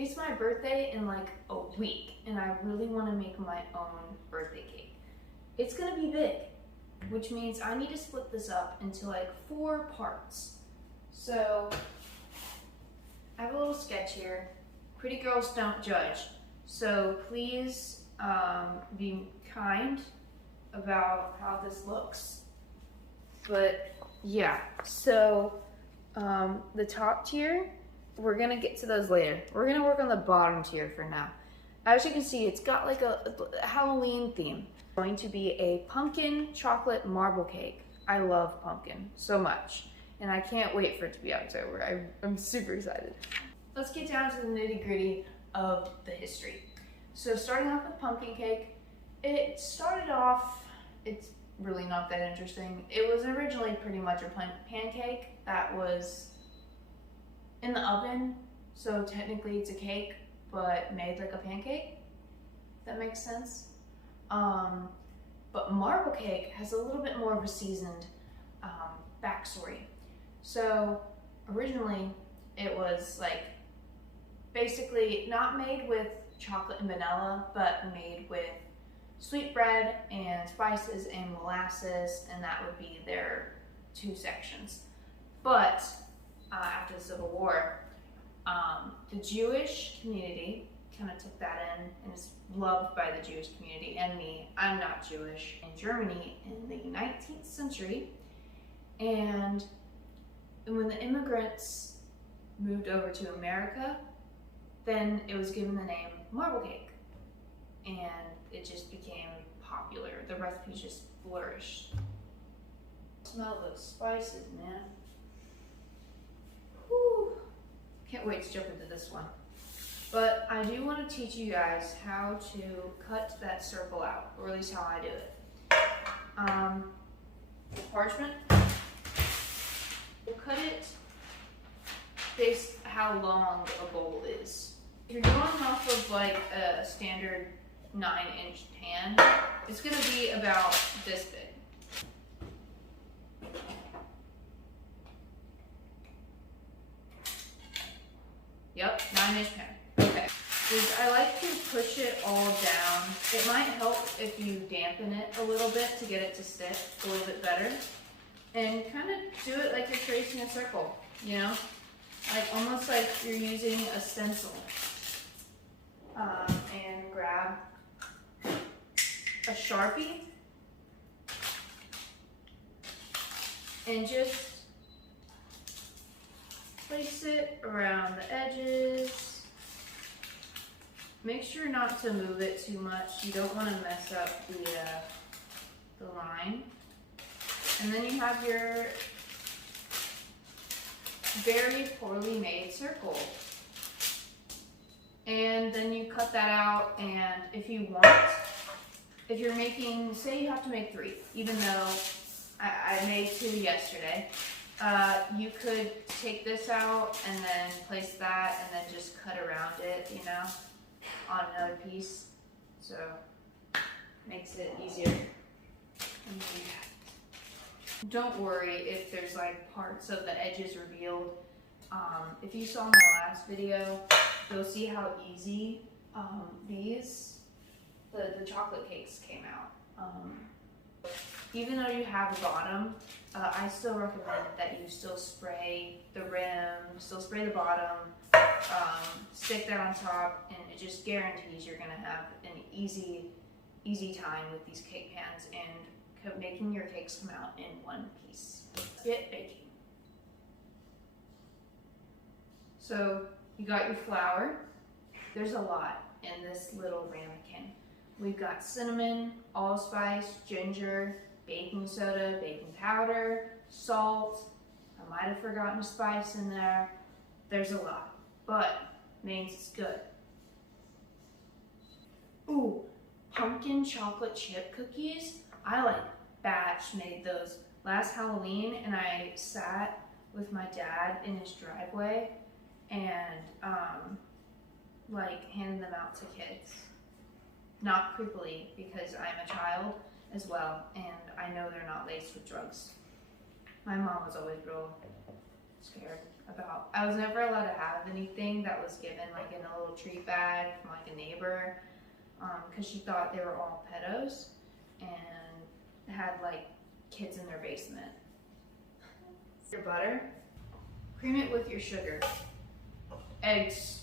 It's my birthday in like a week, and I really want to make my own birthday cake. It's gonna be big, which means I need to split this up into like 4 parts. So I have a little sketch here. Pretty girls don't judge. So please be kind about how this looks. But yeah, so the top tier, we're gonna get to those later. We're gonna work on the bottom tier for now. As you can see, it's got like a Halloween theme. It's going to be a pumpkin chocolate marble cake. I love pumpkin so much, and I can't wait for it to be October. I'm super excited. Let's get down to the nitty gritty of the history. So starting off with pumpkin cake, it started off, it's really not that interesting. It was originally pretty much a pancake that was in the oven, so technically it's a cake, but made like a pancake, if that makes sense. But marble cake has a little bit more of a seasoned backstory. So originally it was like basically not made with chocolate and vanilla, but made with sweetbread and spices and molasses, and that would be their 2 sections. But after the Civil War, the Jewish community kind of took that in, and is loved by the Jewish community and me. I'm not Jewish. In Germany in the 19th century, and when the immigrants moved over to America, then it was given the name marble cake, and it just became popular. The recipes just flourished. Smell those spices, man. Whew. Can't wait to jump into this one. But I do want to teach you guys how to cut that circle out, or at least how I do it. Parchment, we'll cut it based how long a bowl is. If you're going off of like a standard 9-inch pan, it's gonna be about this big. Yep, 9-inch pan. Okay. I like to push it all down. It might help if you dampen it a little bit to get it to stick a little bit better. And kind of do it like you're tracing a circle, you know? Like almost like you're using a stencil. And grab a Sharpie and just place it around the edges. Make sure not to move it too much. You don't want to mess up the line. And then you have your very poorly made circle. And then you cut that out, and if you want, if you're making, say you have to make 3, even though I made 2 yesterday, you could take this out and then place that and then just cut around it, you know, on another piece. So, makes it easier. Don't worry if there's like parts of the edges revealed. If you saw my last video, you'll see how easy the chocolate cakes came out. Even though you have a bottom, I still recommend that you still spray the rim, still spray the bottom, stick that on top, and it just guarantees you're gonna have an easy time with these cake pans and making your cakes come out in one piece. Let's get baking. So you got your flour. There's a lot in this little ramekin. We've got cinnamon, allspice, ginger, baking soda, baking powder, salt. I might have forgotten a spice in there. There's a lot, but means it's good. Ooh, pumpkin chocolate chip cookies. I like batch made those last Halloween, and I sat with my dad in his driveway and like handed them out to kids. Not creepily, because I'm a child as well, and I know they're not laced with drugs. My mom was always real scared about. I was never allowed to have anything that was given like in a little treat bag from like a neighbor, because she thought they were all pedos and had like kids in their basement. Your butter, cream it with your sugar, eggs.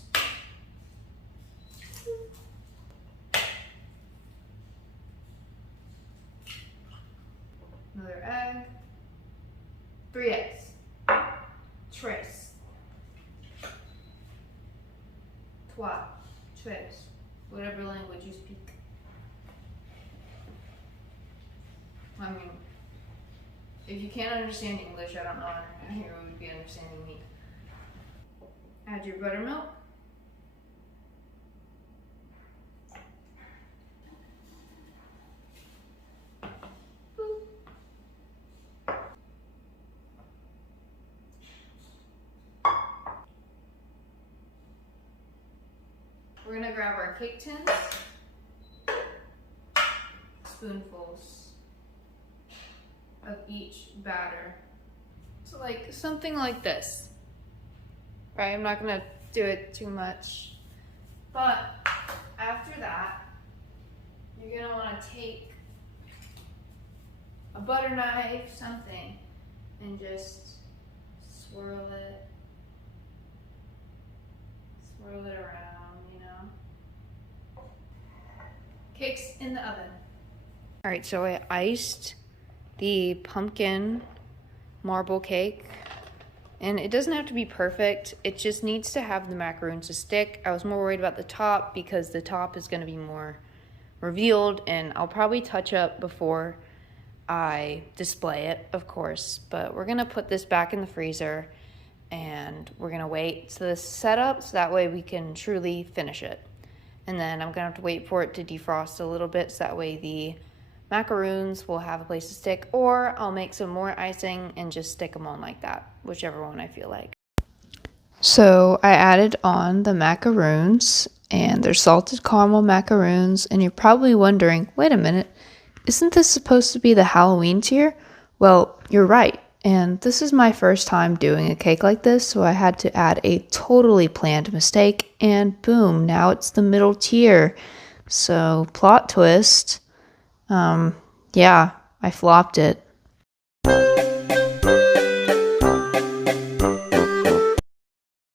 Another egg, 3 eggs, tres, trois, whatever language you speak. I mean, if you can't understand English, I don't know how you would be understanding me. Add your buttermilk. We're gonna grab our cake tins, spoonfuls of each batter. So like something like this, right? I'm not gonna do it too much, but after that, you're gonna wanna take a butter knife, something, and just swirl it around, you know. Cake's in the oven. All right, so I iced the pumpkin marble cake, and it doesn't have to be perfect. It just needs to have the macaroons to stick. I was more worried about the top because the top is going to be more revealed, and I'll probably touch up before I display it, of course. But we're going to put this back in the freezer, and we're going to wait to this set up so that way we can truly finish it. And then I'm going to have to wait for it to defrost a little bit so that way the macaroons will have a place to stick, or I'll make some more icing and just stick them on like that, whichever one I feel like. So I added on the macaroons, and they're salted caramel macaroons, and you're probably wondering, wait a minute, isn't this supposed to be the Halloween tier? Well, you're right, and this is my first time doing a cake like this, so I had to add a totally planned mistake, and boom, now it's the middle tier. So plot twist, yeah, I flopped it.